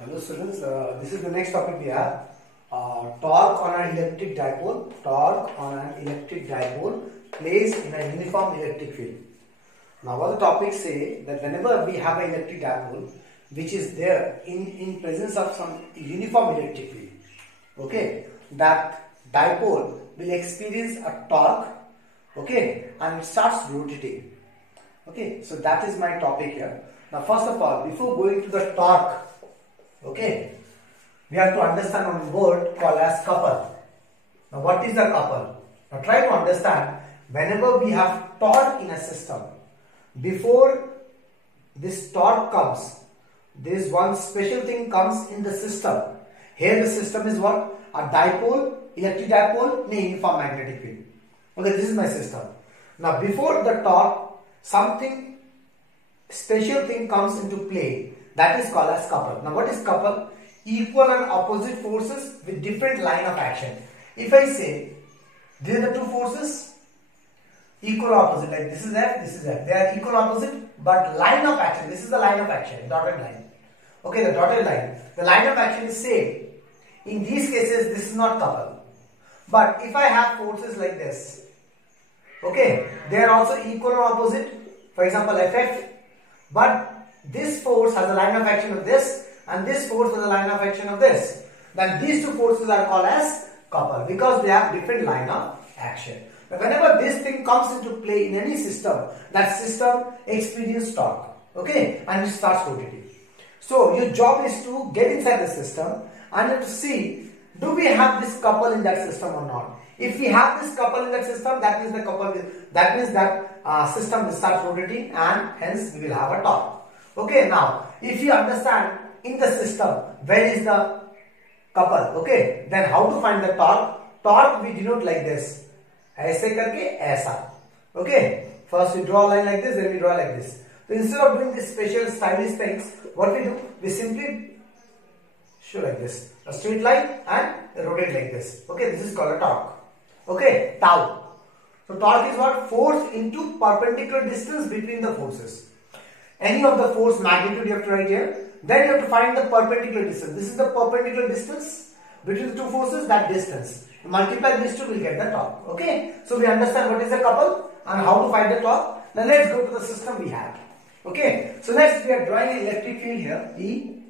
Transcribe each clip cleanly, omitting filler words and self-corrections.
Hello students, this is the next topic we have. Torque on an electric dipole. Torque on an electric dipole placed in a uniform electric field. Now what the topic say that whenever we have an electric dipole which is there in presence of some uniform electric field, okay, that dipole will experience a torque, okay, and it starts rotating. Okay, so that is my topic here. Now first of all, before going to the torque, okay, we have to understand one word called as couple. Now what is the couple? Now try to understand, whenever we have torque in a system, before this torque comes, there is one special thing comes in the system. Here the system is what? A dipole, electric dipole in a uniform magnetic field. Okay, this is my system. Now before the torque, something special thing comes into play. That is called as couple. Now what is couple? Equal and opposite forces with different line of action. If I say these are the two forces, equal opposite, like this is F, this is F. They are equal opposite, but line of action, this is the line of action, dotted line. Okay, the dotted line. The line of action is same. In these cases, this is not couple. But if I have forces like this, okay, they are also equal and opposite. For example, FF, but this force has a line of action of this, and this force has a line of action of this. Then these two forces are called as couple because they have different line of action. But whenever this thing comes into play in any system, that system experiences torque, okay, and it starts rotating. So your job is to get inside the system and you have to see, do we have this couple in that system or not? If we have this couple in that system, that means the couple will, that means that system will start rotating and hence we will have a torque. Okay, now if you understand in the system where is the couple, okay, then how to find the torque? Torque we denote like this, ऐसे करके ऐसा. Okay, first we draw a line like this, then we draw like this. So instead of doing this special stylish things, what we do? We simply show like this, a straight line and rotate like this. Okay, this is called a torque. Okay, tau. So torque is what? Force into perpendicular distance between the forces. Any of the force magnitude you have to write here. Then you have to find the perpendicular distance. This is the perpendicular distance between the two forces, that distance. You multiply these two, will get the torque. Okay. So we understand what is a couple and how to find the torque. Now let's go to the system we have. Okay. So next we are drawing an electric field here, E.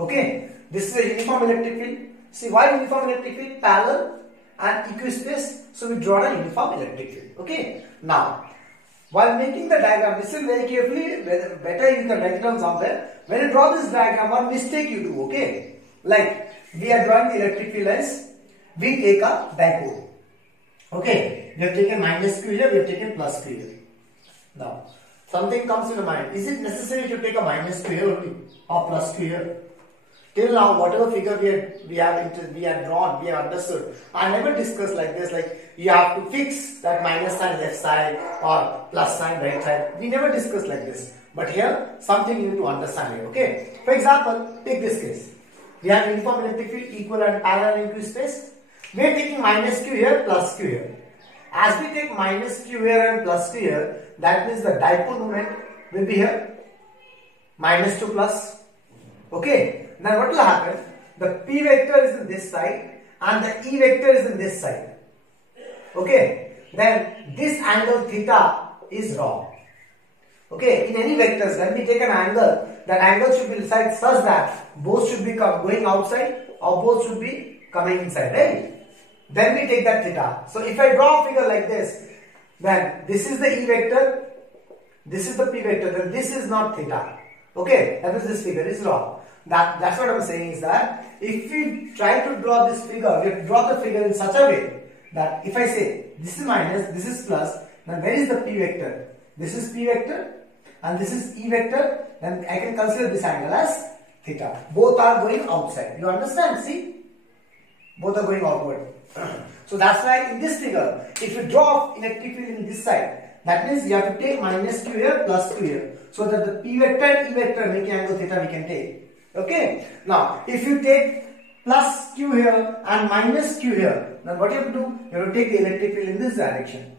Okay. This is a uniform electric field. See why uniform electric field? Parallel and equispaced. So we draw a uniform electric field. Okay. Now, while making the diagram, listen very carefully, better you can write it down somewhere. When you draw this diagram, one mistake you do, okay? Like, we are drawing the electric field as, we take a dipole. Okay, we have taken minus q here, we have taken plus q here. Now, something comes to the mind. Is it necessary to take a minus q here only, or plus q here? Till now, whatever figure we have drawn, we have understood. I never discussed like this, like you have to fix that minus sign left side or plus sign right side. We never discussed like this. But here, something you need to understand here, okay? For example, take this case. We have uniform electric field equal and parallel in equispace. We are taking minus q here, plus q here. As we take minus q here and plus q here, that means the dipole moment will be here, minus to plus. Okay. Now what will happen? The P vector is in this side and the E vector is in this side. Okay. Then this angle theta is wrong. Okay. In any vectors, when we take an angle, that angle should be decided such that both should be going outside or both should be coming inside, right? Then we take that theta. So if I draw a figure like this, then this is the E vector, this is the P vector, then this is not theta. Okay. That means this figure is wrong. That's what I'm saying is that if we try to draw this figure, we have to draw the figure in such a way that if I say this is minus, this is plus, then where is the P vector? This is P vector and this is E vector, then I can consider this angle as theta. Both are going outside. You understand? See? Both are going outward. So that's why in this figure, if you draw electric field in this side, that means you have to take minus q here plus q here. So that the P vector and E vector making angle theta we can take. Okay. Now, if you take plus q here and minus q here, then what you have to do? You have to take the electric field in this direction.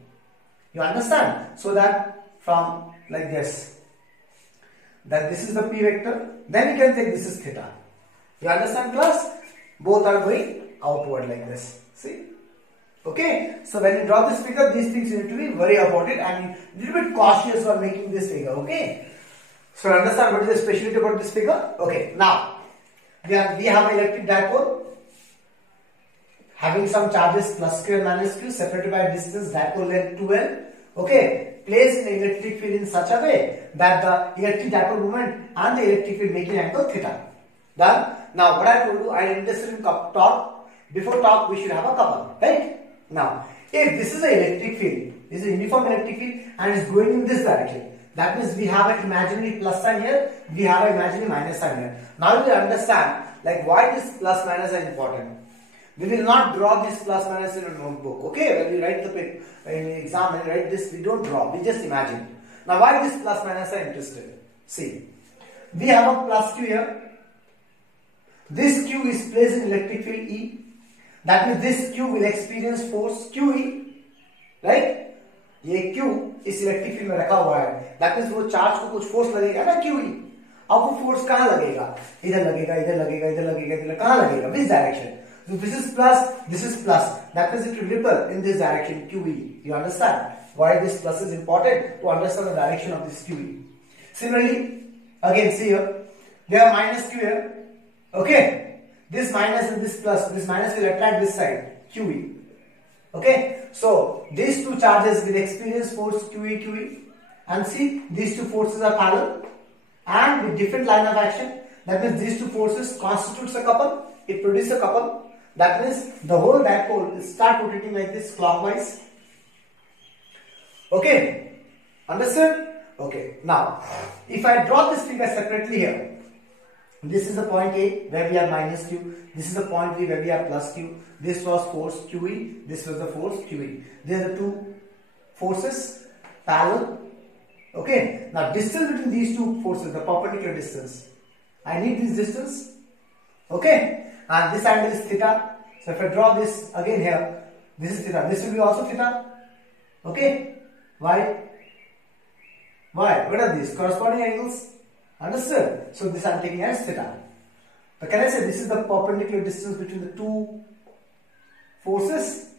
You understand? So that from like this, that this is the P vector, then you can take this is theta. You understand class? Both are going outward like this. See? Okay. So when you draw this figure, these things you need to be very about it and a little bit cautious while making this figure. Okay. So understand what is the specialty about this figure? Okay. Now we have an electric dipole having some charges plus q and minus q separated by a distance dipole length 2l. Okay. Placed in the electric field in such a way that the electric dipole moment and the electric field making angle theta. Done. Now what I told you, I am interested in torque. Before torque we should have a couple, right? Now if this is an electric field, this is a uniform electric field and it is going in this direction, that means we have an imaginary plus sign here, we have an imaginary minus sign here. Now you will understand like why this plus minus are important. We will not draw this plus minus in a notebook. Okay, when we write the paper in the exam and write this, we don't draw, we just imagine. Now why this plus minus are interested? See, we have a plus q here. This q is placed in electric field E. That means this q will experience force QE, right? ये q इस electric field में रखा हुआ है. That means वो charge को कुछ force लगेगा ना QE. अब वो फोर्स कहाँ लगेगा? इधर लगेगा, इधर लगेगा, इधर लगेगा, इधर कहाँ लगेगा? Which direction? So this is plus, this is plus. That means it will ripple in this direction QE. You understand why this plus is important? To understand the direction of this QE. Similarly, again see here, there are minus q here. Okay. This minus and this plus, this minus will attract this side, QE. Okay, so these two charges will experience force QE, QE, and see these two forces are parallel and with different line of action. That means these two forces constitutes a couple, it produces a couple. That means the whole dipole will start rotating like this clockwise. Okay, understood? Okay, now if I draw this figure separately here, this is the point A where we have minus q. This is the point B where we have plus q. This was force QE. This was the force QE. These are the two forces parallel. Okay. Now distance between these two forces, the perpendicular distance. I need this distance. Okay. And this angle is theta. So if I draw this again here, this is theta. This will be also theta. Okay. Why? Why? What are these? Corresponding angles. Understood? So this I am taking as theta. But can I say this is the perpendicular distance between the two forces?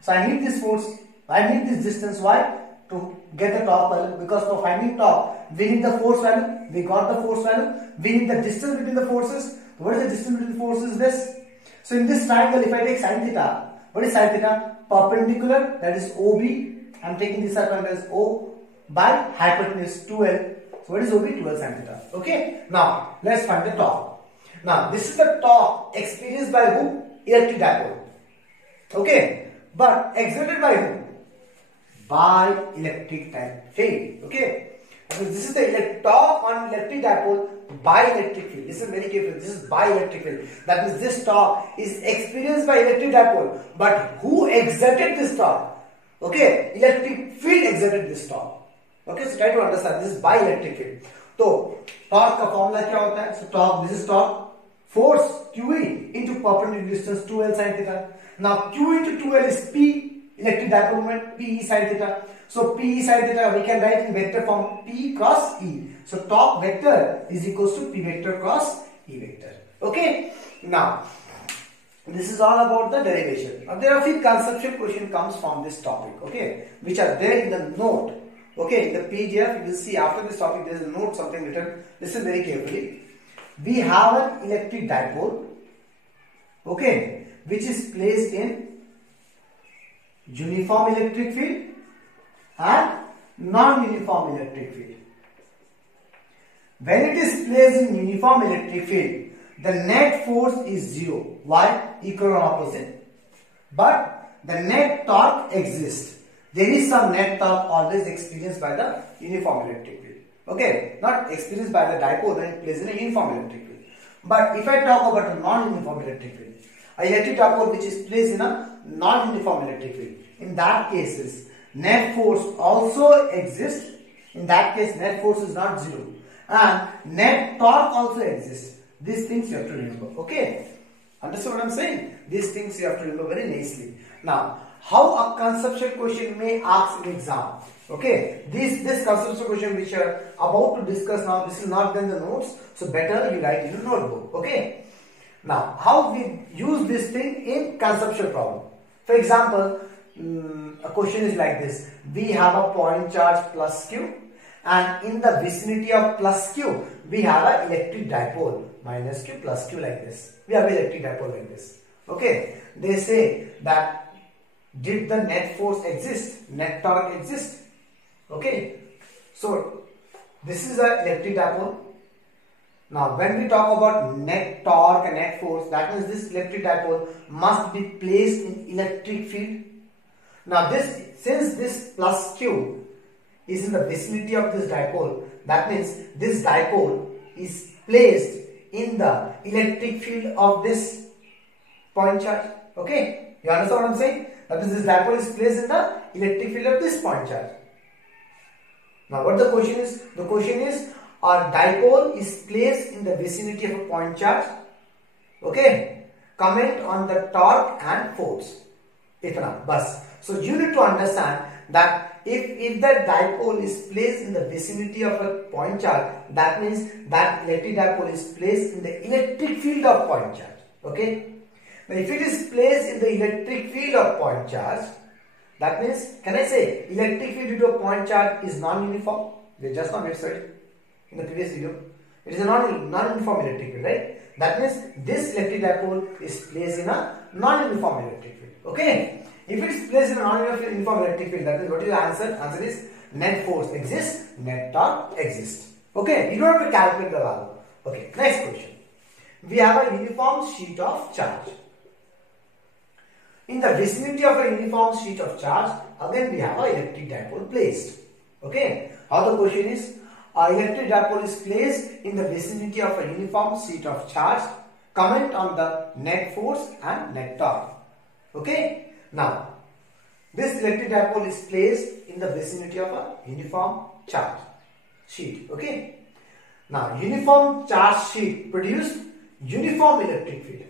So I need this force, I need this distance. Why? To get the torque value. Because for finding torque, we need the force value. We got the force value. We need the distance between the forces. What is the distance between the forces? This. So in this triangle, if I take sin theta, what is sin theta? Perpendicular, that is OB. I am taking this as O by hypotenuse 2L. So what is OB? 12 sin theta. Okay. Now let's find the torque. Now this is the torque experienced by who? Electric dipole. Okay. But exerted by who? By electric type field. Okay. So this is the torque on electric dipole by electric field. Listen very carefully. This is by electric field. That means this torque is experienced by electric dipole. But who exerted this torque? Okay. Electric field exerted this torque. Okay, so try to understand. This is by electric field. So torque का formula क्या होता है? So torque, this is torque, force QE into perpendicular distance 2L sin theta. Now Q into 2L is P, electric dipole moment, PE sin theta. So PE sin theta we can write in vector form P cross E. So torque vector is equals to P vector cross E vector. Okay. Now this is all about the derivation. Now there are few conceptual question comes from this topic. Okay, which are there in the note. Okay, in the PDF, you will see after this topic there is a note something written. Listen very carefully. We have an electric dipole, okay, which is placed in uniform electric field and non-uniform electric field. When it is placed in uniform electric field, the net force is zero. Why? Equal or opposite. But the net torque exists. There is some net torque always experienced by the uniform electric field. Okay, not experienced by the dipole when it plays in a uniform electric field. But if I talk about a non-uniform electric field, a electric dipole which is placed in a non-uniform electric field, in that cases net force also exists. In that case, net force is not zero, and net torque also exists. These things you have to remember. Okay, understand what I'm saying? These things you have to remember very nicely. Now, how a conceptual question may ask in exam. Okay, this conceptual question which are about to discuss now, this is not in the notes, so better you write in a notebook. Okay, Now, how we use this thing in conceptual problem? For example, a question is like this. We have a point charge plus q, and in the vicinity of plus q, we have an electric dipole minus q plus q like this. We have an electric dipole like this. Okay. They say that did the net force exist? Net torque exist? Okay. So, this is an electric dipole. Now, when we talk about net torque and net force, that means this electric dipole must be placed in electric field. Now, since this plus q is in the vicinity of this dipole, that means this dipole is placed in the electric field of this point charge. Okay, you understand what I'm saying? That means this dipole is placed in the electric field of this point charge. Now, what the question is? The question is, a dipole is placed in the vicinity of a point charge. Okay, comment on the torque and force. Itna bas. So you need to understand that if the dipole is placed in the vicinity of a point charge, that means that electric dipole is placed in the electric field of point charge. Okay. Now, if it is placed in the electric field of point charge, that means, can I say electric field due to a point charge is non-uniform? We just now said in the previous video. It is a non-uniform electric field, right? That means this electric dipole is placed in a non-uniform electric field. Okay. If it is placed in a non-uniform electric field, that means what is the answer? Answer is net force exists, net torque exists. Okay. You don't have to calculate the value. Okay. Next question. We have a uniform sheet of charge. In the vicinity of a uniform sheet of charge, again we have an electric dipole placed. Okay. How the question is? An electric dipole is placed in the vicinity of a uniform sheet of charge. Comment on the net force and net torque. Okay. Now, this electric dipole is placed in the vicinity of a uniform charge sheet. Okay. Now, uniform charge sheet produced uniform electric field.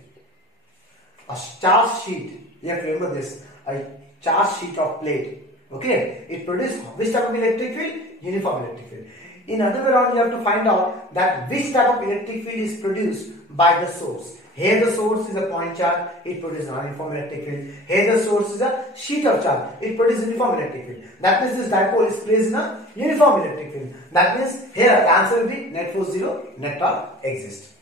A charge sheet. You have to remember this, a charge sheet of plate. Okay, it produces which type of electric field? Uniform electric field. In other way around, you have to find out that which type of electric field is produced by the source. Here the source is a point charge, it produces non-uniform electric field. Here the source is a sheet of charge, it produces uniform electric field. That means this dipole is placed in a uniform electric field. That means here the answer will be net force 0, net torque exists.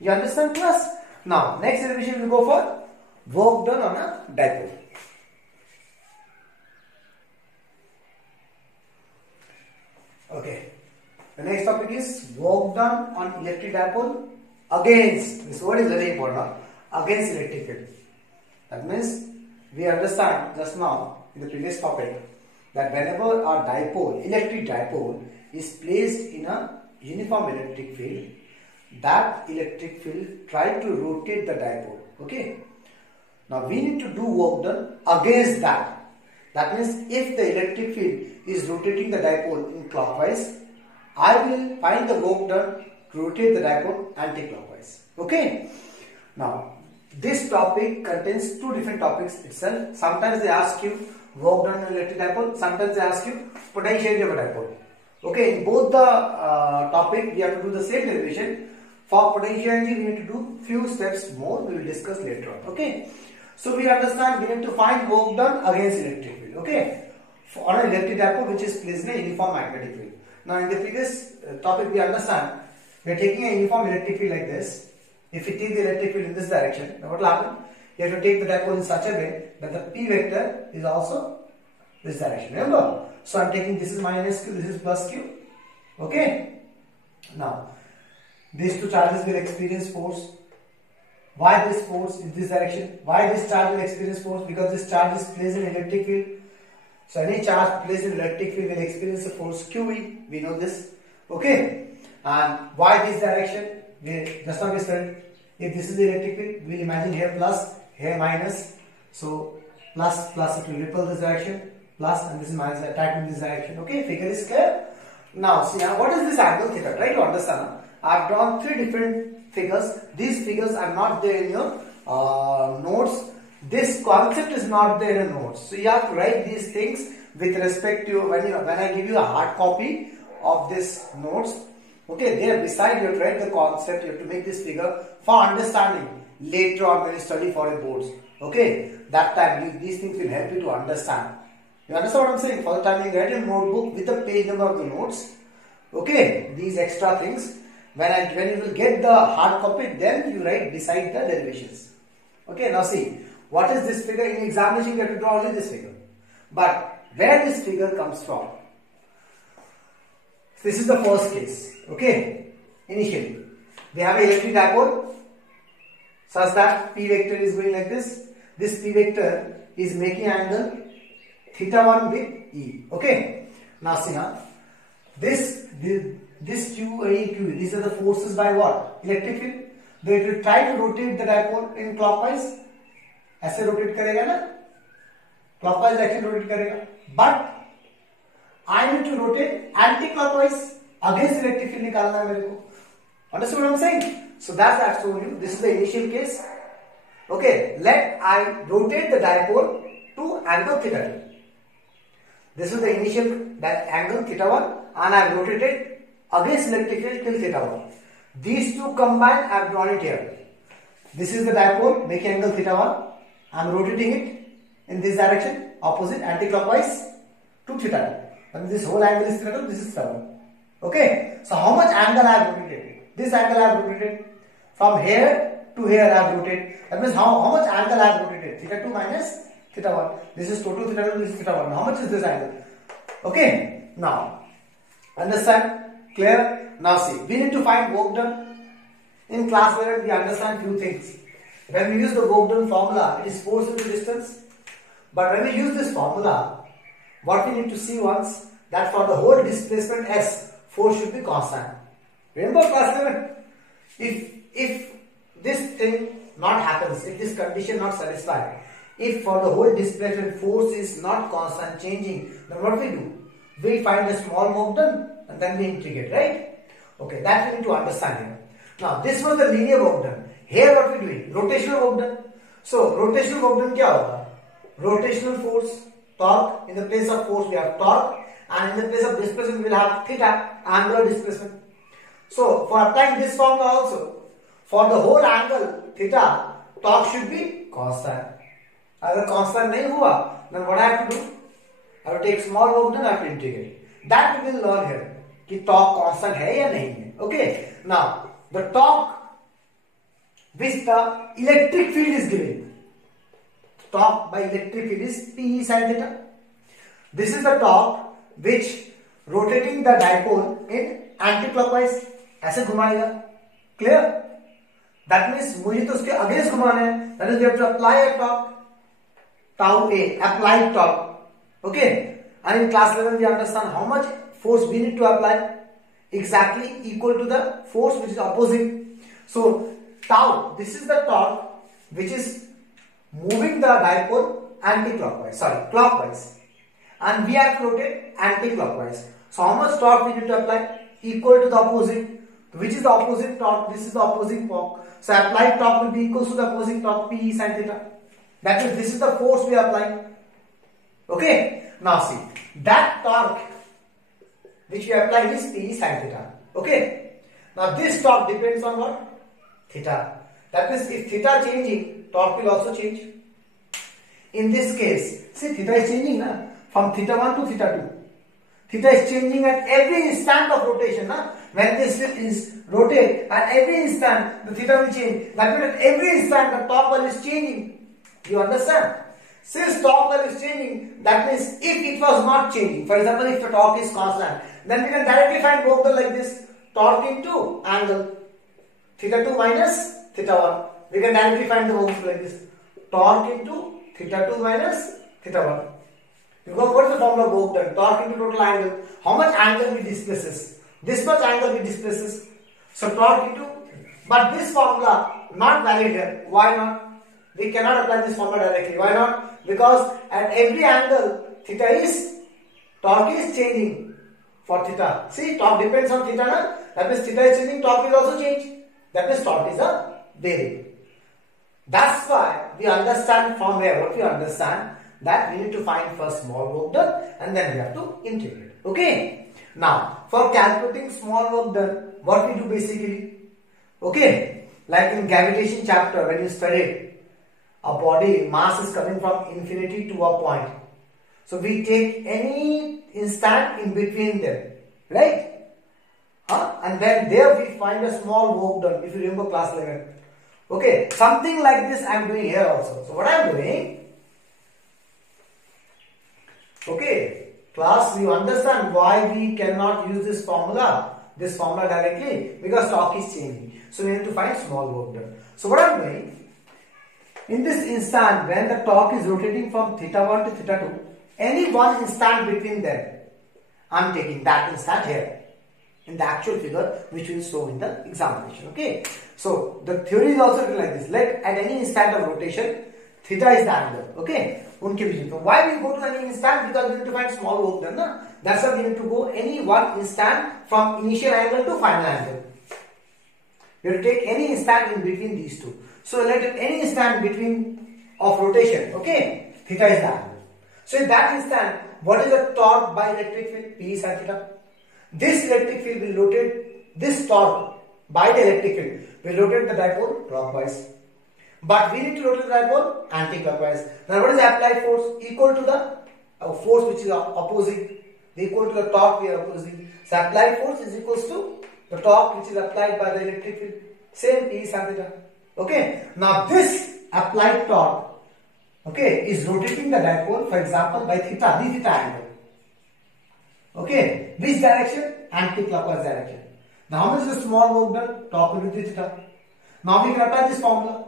You understand class? Now, next revision we will go for work done on a dipole. Okay. The next topic is work done on electric dipole against. This word is very important. Against electric field. That means we understand just now in the previous topic that whenever a dipole, electric dipole, is placed in a uniform electric field, that electric field try to rotate the dipole. Okay. Now we need to do work done against that. That means if the electric field is rotating the dipole in clockwise, I will find the work done to rotate the dipole anti-clockwise. Okay. Now this topic contains two different topics itself. Sometimes they ask you work done on electric dipole. Sometimes they ask you potentiality of a dipole. Okay. In both the topic we have to do the same derivation. For potentiality we need to do few steps more. We will discuss later on. Okay. So we understand we need to find work done against electric field. Okay. On an electric dipole which is placed in a uniform magnetic field. Now in the previous topic we understand we are taking a uniform electric field like this. If we take the electric field in this direction, then what will happen? You have to take the dipole in such a way that the P vector is also this direction. Remember? So I am taking this is minus q, this is plus q. Okay. Now these two charges will experience force. Why this force in this direction? Why this charge will experience force? Because this charge is placed in electric field. So any charge placed in electric field will experience a force QE. We know this. Okay. And why this direction? Just now we said if this is the electric field, we will imagine here plus, here minus. So plus it will repel this direction, plus, and this is minus attack in this direction. Okay, figure is clear. Now see what is this angle theta? Try to understand. I have drawn three different figures. These figures are not there in your notes. This concept is not there in notes. So you have to write these things with respect to when I give you a hard copy of this notes. Okay, there beside you have to write the concept. You have to make this figure for understanding. later on when you study for your boards. Okay, that time these things will help you to understand. You understand what I'm saying? For the time being, write a notebook with the page number of the notes. Okay, these extra things. When you will get the hard copy, then you write beside the derivations. Okay, now see, what is this figure? In examination, you have to draw only this figure. But where this figure comes from? This is the first case. Okay, initially, we have an electric dipole such that P vector is going like this. This P vector is making angle theta 1 with E. Okay, now see now, this Q, A, Q, these are the forces by what? Electric field. They will try to rotate the dipole in clockwise. ऐसे rotate करेगा ना? Clockwise direction rotate करेगा. But I need to rotate anti-clockwise. Against electric field निकालना है मेरे को. Understand what I'm saying? So that's I've shown you. This is the initial case. Okay, let I rotate the dipole to angle theta 2. This is the initial angle theta 1 and I have rotated against electric field till theta 1. These two combined, I have drawn it here. This is the dipole making angle theta 1. I am rotating it in this direction, opposite, anti-clockwise to theta 2. And this whole angle is theta 2, this is theta 1. Okay, so how much angle I have rotated? This angle I have rotated. From here to here I have rotated. That means how much angle I have rotated? Theta 2 minus theta 1. This is total theta 2, this is theta 1. How much is this angle? Okay, now, understand? Clear? Now see, we need to find work done. In class 11, we understand few things. When we use the work done formula, it is force into distance. But when we use this formula, what we need to see once, that for the whole displacement S, force should be constant. Remember class 11? If this thing not happens, if this condition not satisfied, if for the whole displacement force is not constant changing, then what we do? We find a small work done and then we integrate, right? Okay, that we need to understand here. Now, this was the linear work done. Here what we doing? Rotational work done. So, rotational work done क्या होगा? Rotational force, torque. In the place of force we have torque, and in the place of displacement we will have theta, angular displacement. So, for applying this formula also, for the whole angle theta, torque should be constant. अगर constant नहीं हुआ, then what I have to do? I have to take small work done, I have to integrate. That we will learn here. कि torque constant है या नहीं है. Okay. Now, the torque which the electric field is giving. Torque by electric field is P sin theta. This is the torque which rotating the dipole in anti-clockwise. ऐसे घुमाएगा. Clear? That means मुझे तो उसके against घुमाना है. That is we have to apply a torque. Tau A, applied torque. Okay. And in class 11 we understand how much force we need to apply. Exactly equal to the force which is opposite. So tau, this is the torque which is moving the dipole clockwise, and we have to rotate anti-clockwise. So how much torque we need to apply? Equal to the opposite. Which is the opposite torque? This is the opposing torque. So applied torque will be equal to the opposing torque P sin theta. That means this is the force we are applying. Okay. Now see, that torque which we apply is P sin theta. Okay. Now this torque depends on what? Theta. That means if theta changing, torque will also change. In this case, see theta is changing na? From theta 1 to theta 2. Theta is changing at every instant of rotation. Na? When this is rotate, at every instant the theta will change. That means at every instant the torque value is changing. You understand? Since torque value is changing, that means if it was not changing, for example, if the torque is constant, then we can directly find work done like this. Torque into angle theta 2 minus theta 1. We can directly find the work done like this. Torque into theta 2 minus theta 1. Because what is the formula of work done? Torque into total angle. How much angle we displaces? This much angle we displaces. So torque into, but this formula not valid here. Why not? We cannot apply this formula directly. Why not? Because at every angle torque is changing for theta. See, torque depends on theta. Na? That means theta is changing, torque will also change. That means torque is a variable. That's why we understand from here, what we understand, that we need to find first small work done and then we have to integrate. Okay. Now, for calculating small work done, what we do basically? Okay. Like in gravitation chapter, when you studied a body mass is coming from infinity to a point. So we take any instant in between them, right? And then there we find a small work done, if you remember class 11. Okay, something like this I am doing here also. So what I am doing, okay, class, you understand why we cannot use this formula directly, because torque is changing. So we need to find small work done. So what I am doing, in this instant when the torque is rotating from theta1 to theta2, any one instant between them, I am taking that instant here in the actual figure which will show in the examination. Okay, so the theory is also written like this. Let at any instant of rotation, theta is the angle. Okay, unke बीच में. Why we go to any instant? Because we need to find small work done, na? That's why we need to go any one instant from initial angle to final angle. We will take any instant in between these two. So let any instant between of rotation. Okay, theta is the angle. So in that instant, what is the torque by electric field? P is theta. This electric field will rotate, this torque by the electric field will rotate the dipole clockwise. But we need to rotate the dipole anti-clockwise. Now what is the applied force? Equal to the force which is opposing. Equal to the torque we are opposing. So applied force is equals to the torque which is applied by the electric field. Same P is theta. Okay. Now this applied torque, okay, is rotating the dipole, for example, by theta, the theta angle. Okay, which direction? Anti-clockwise direction. Now how much is the small work done? Torque into theta. Now we can apply this formula.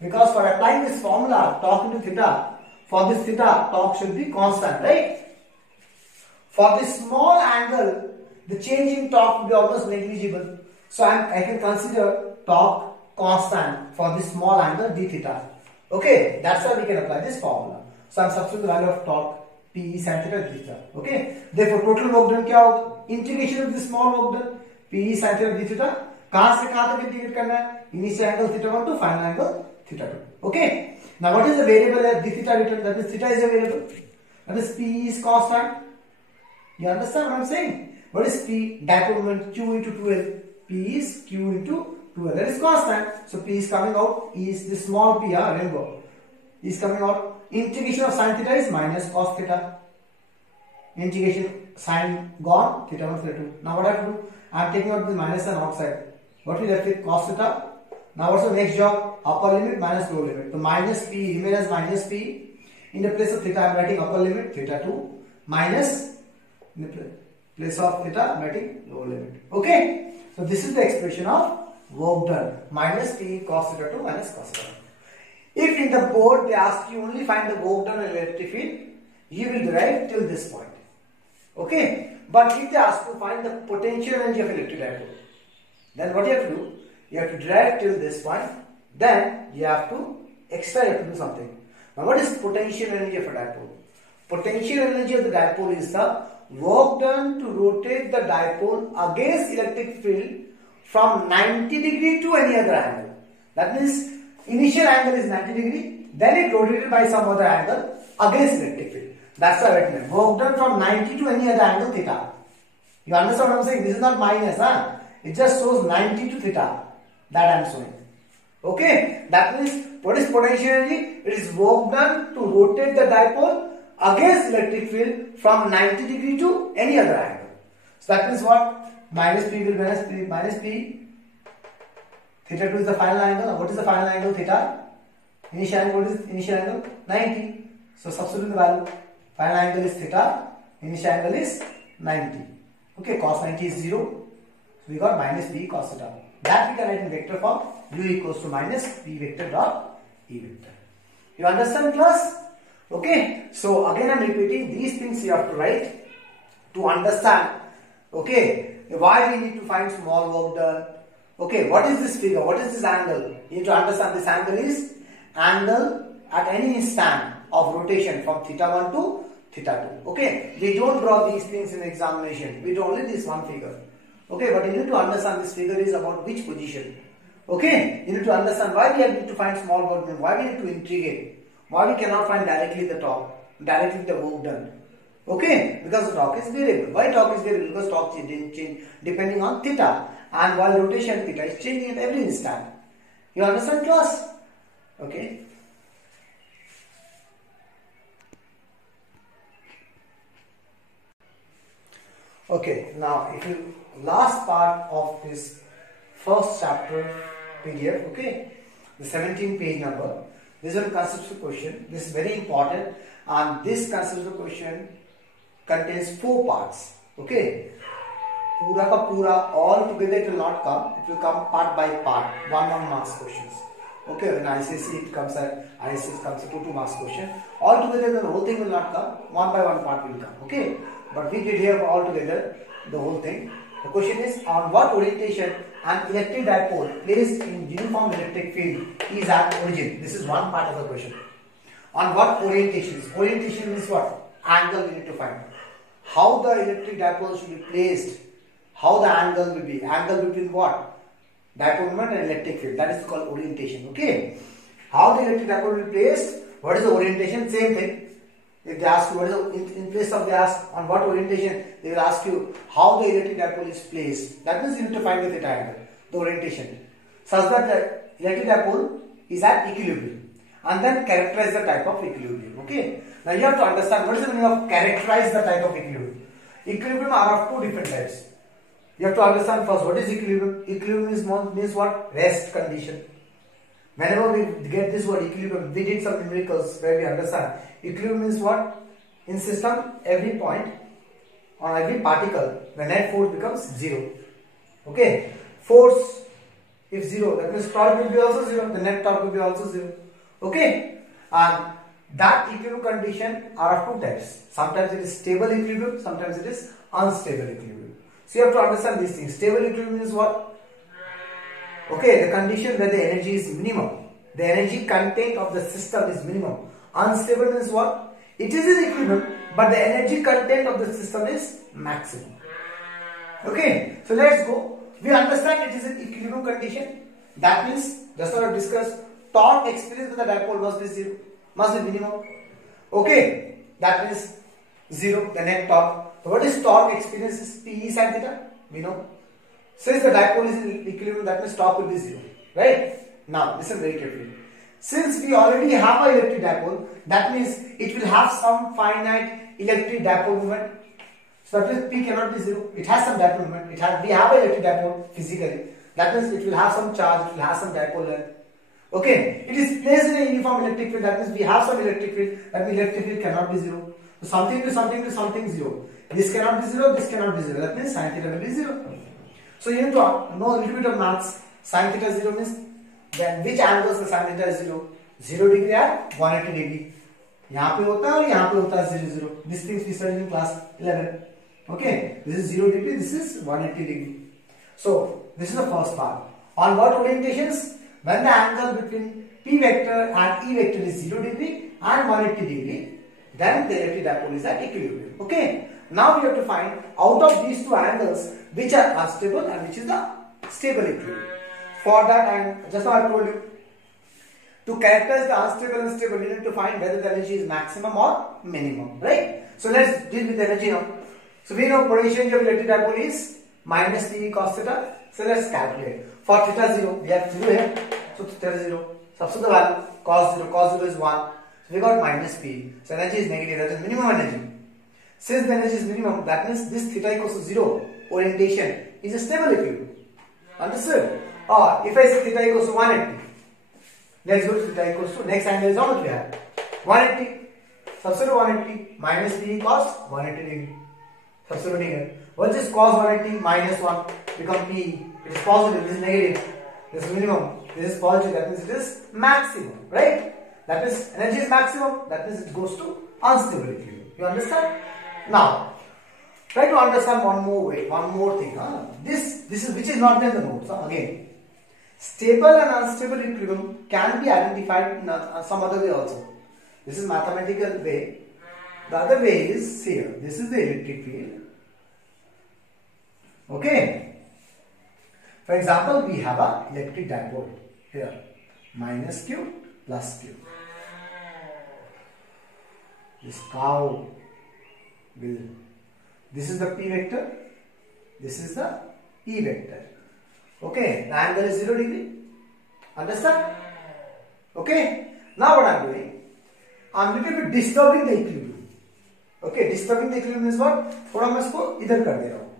Because for applying this formula, torque into theta, for this theta, torque should be constant, right? For this small angle, the change in torque will be almost negligible. So I can consider torque constant for this small angle d theta. Okay, that's why we can apply this formula. So I am substituting the value of torque P is sin theta d theta. Okay, therefore total work done क्या होगा? Integration of this small work done P is sin theta d theta. कहाँ से कहाँ तक integrate करना है? Initial angle theta 1 to final angle theta 2. Okay. Now what is the variable here? D theta written. That is theta is a variable. That is P is constant. You understand what I am saying? What is P? Dipole moment Q into 2L. P is Q into 2L. That is constant. So P is coming out. Is this small P? Remember, is coming out. Integration of sin theta is minus cos theta. Integration sin gone, theta 1 theta 2. Now what I have to do? I am taking out the minus and outside. What we left with cos theta. Now what's the next job? Upper limit minus lower limit. So minus P remain as minus P. In the place of theta I am writing upper limit theta 2 minus in the place of theta I am writing lower limit. Okay. So this is the expression of work done. Minus P cos theta 2 minus cos theta 2. If in the board they ask you only find the work done in electric field, you will derive till this point. Okay. But if they ask to find the potential energy of electric dipole, then what you have to do? You have to derive till this point. Then you have to do something. Now what is potential energy of a dipole? Potential energy of the dipole is the work done to rotate the dipole against electric field from 90 degree to any other angle. That means initial angle is 90 degree, then it rotated by some other angle against electric field. That's why I written work done from 90 to any other angle theta. You understand what I am saying? This is not minus, it just shows 90 to theta. That I am showing. Okay, that means what is potential energy? It is work done to rotate the dipole against electric field from 90 degree to any other angle. So that means what? Minus P will be minus P. Theta 2 is the final angle. What is the final angle? Theta. Initial angle, what is initial angle? 90. So substitute the value. Final angle is theta. Initial angle is 90. Okay, cos 90 is 0. So we got minus P cos theta. That we can write in vector form. U equals to minus P vector dot E vector. You understand, class? Okay. So again I am repeating, these things you have to write to understand. Okay. Why we need to find small work done. Okay. What is this figure? What is this angle? You need to understand this angle is angle at any instant of rotation from theta 1 to theta 2. Okay. We don't draw these things in examination. We do only this one figure. Okay, but you need to understand this figure is about which position. Okay, you need to understand why we need to find small work done, why we need to integrate, why we cannot find directly the torque, directly the work done. Okay, because the torque is variable. Why torque is variable? Because torque change depending on theta, and while rotation theta is changing at every instant. You understand, class? Okay. Okay, now if you last part of this first chapter PDF, okay, the 17 page number, this is a conceptual question. This is very important, and this conceptual question contains 4 parts. Okay, pura ka pura all together it will not come. It will come part by part, 1 marks questions. Okay, in ICSE it comes at ICSE comes to 2 marks question. All together the whole thing will not come. 1 by 1 part will come. Okay, but we did here all together the whole thing. The question is, on what orientation an electric dipole placed in uniform electric field is at origin? This is one part of the question. On what orientations? Orientation means what? Angle we need to find. How the electric dipole should be placed. How the angle will be. Angle between what? Dipole moment and electric field. That is called orientation. Okay. How the electric dipole will be placed. What is the orientation? Same thing. If they ask you what is the, in place of they ask on what orientation, they will ask you how the electric dipole is placed. That means you need to find the theta angle, the orientation, such that the electric dipole is at equilibrium, and then characterize the type of equilibrium. Okay. Now you have to understand what is the meaning of characterize the type of equilibrium. Equilibrium are of 2 different types. You have to understand first what is equilibrium. Equilibrium means what? Rest condition. Whenever we get this word equilibrium, we did some numericals where we understand. Equilibrium means what? In system, every point on every particle, the net force becomes 0. Okay. Force, if 0, that means torque will be also 0. The net torque will be also 0. Okay. And that equilibrium condition are of 2 types. Sometimes it is stable equilibrium, sometimes it is unstable equilibrium. So you have to understand these things. Stable equilibrium is what? Okay, the condition where the energy is minimum. The energy content of the system is minimum. Unstable means what? It is in equilibrium, but the energy content of the system is maximum. Okay, so let's go. We understand it is an equilibrium condition. That means, just as I discussed, torque experienced with the dipole must be 0, must be minimum. Okay, that means 0, the net torque. So what is torque experience? Is P sin theta? We know. Since the dipole is in equilibrium, that means torque will be 0. Right? Now, listen very carefully. Since we already have an electric dipole, that means it will have some finite electric dipole moment. So that means P cannot be 0. It has some dipole moment. We have an electric dipole physically. That means it will have some charge, it will have some dipole length. Okay. It is placed in a uniform electric field. That means we have some electric field. That means electric field cannot be 0. So something to something to something 0. This cannot be 0, this cannot be 0. That means sin theta will be 0. So you need to know a little bit of maths. Sin theta 0 means then which angles the sin theta is 0? 0 degree at 180 degree. यहाँ पे होता है और यहाँ पे होता है 0 0. These things we studied in class 11. Okay, this is 0 degree, this is 180 degree. So this is the first part. On what orientations? When the angle between P vector and E vector is 0 degree and 180 degree, then the electric dipole is at equilibrium. Okay. Now we have to find out of these 2 angles which are unstable and which is the stable equilibrium. For that, and just now I told you, to characterize the unstable and stable, you need to find whether the energy is maximum or minimum, right? So let's deal with energy now. So we know potential of electric dipole is minus dV cos theta. So let's calculate. For theta 0, we have 0 here. So theta 0. Substitute the value cos 0. Cos 0 is 1. So we got minus P. So energy is negative. That is minimum energy. Since the energy is minimum, that means this theta equals to 0 orientation is a stable equilibrium. Understood? Or if I say theta equals to 180, let's go to theta equals to next angle is how much we have? 180. Substitute 180 minus dV cos 180 degree. Substituting it. What is cos 180 minus 1 become P? It is positive, this is negative. This is minimum, this is positive, that means it is maximum, right? That means energy is maximum, that means it goes to unstable equilibrium. You understand? Now, try to understand one more way, one more thing. This is which is not in the notes. Again, stable and unstable equilibrium can be identified in some other way also. This is mathematical way. The other way is here. This is the electric field. Okay. For example, we have a electric dipole here, minus Q plus Q. This cow will. This is the P vector. This is the E vector. Okay. The angle is 0 degree. Understand? Okay. Now what I'm doing? I'm little bit disturbing the equilibrium. Okay, disturbing the equilibrium is what? थोड़ा मैं इसको इधर कर दे रहा हूँ,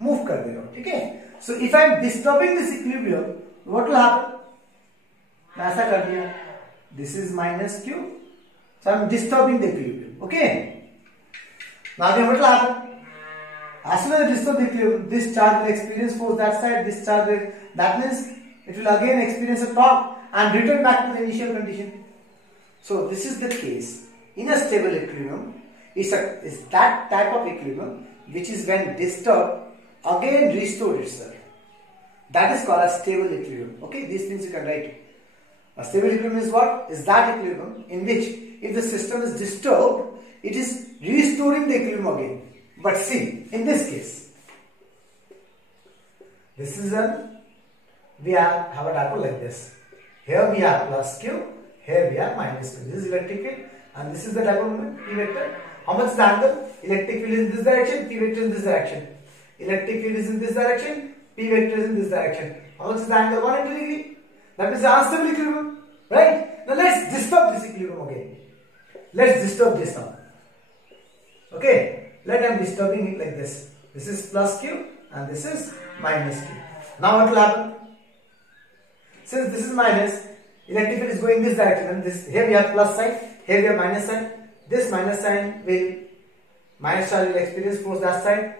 move कर दे रहा हूँ, ठीक है? So if I'm disturbing this equilibrium, what will happen? मैं ऐसा कर दिया. This is minus q. So I'm disturbing the equilibrium. Okay. Now then what will happen? As soon as I disturb the equilibrium, this charge will experience force that side. This charge will, that means it will again experience a torque and return back to the initial condition. So this is the case in a stable equilibrium. Is that type of equilibrium which is when disturbed again restored itself. That is called a stable equilibrium. Okay, these things you can write. A stable equilibrium is what? Is that equilibrium in which if the system is disturbed, it is restoring the equilibrium again. But see, in this case, this is we have a dipole like this. Here we have plus q, here we have minus q. This is electric field and this is the dipole moment, P vector. How much is the angle? Electric field is in this direction, P vector is in this direction. Electric field is in this direction, P vector is in this direction. How much is the angle? 180 degree. That is the unstable equilibrium, right? Now let's disturb this equilibrium again. Let's disturb this now. Okay, let I'm disturbing it like this. This is plus q and this is minus q. Now what will happen? Since this is minus, electric field is going this direction and this, here we have plus sign, here we have minus sign. This minus sign will, minus charge will experience force that side.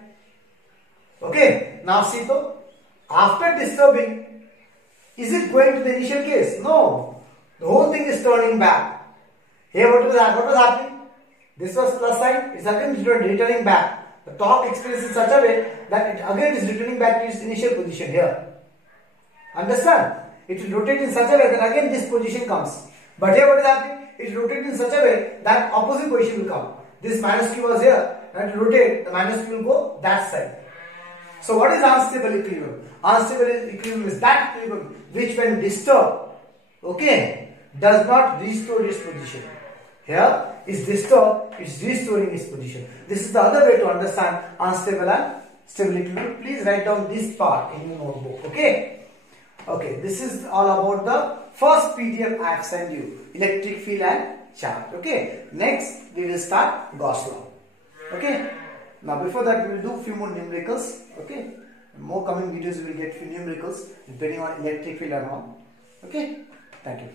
Okay, now see though, after disturbing, is it going to the initial case? No, the whole thing is turning back. Here what was happening? This was plus sign, it's again returning back. The torque experience in such a way that it again is returning back to its initial position here. Understand? It will rotate in such a way that again this position comes. But here what is happening? It will rotate in such a way that opposite position will come. This minus q was here, and it will rotate, the minus q will go that side. So what is unstable equilibrium? Unstable equilibrium is that equilibrium which when disturbed, okay, does not restore its position. Here is disturbed, it's restoring its position. This is the other way to understand unstable and stable equilibrium. Please write down this part in your notebook, okay? Okay, this is all about the first PDF I have sent you, electric field and charge. Okay, next we will start Gauss law. Okay, now before that we will do few more numericals. Okay, more coming videos we will get few numericals depending on electric field and all. Okay, thank you.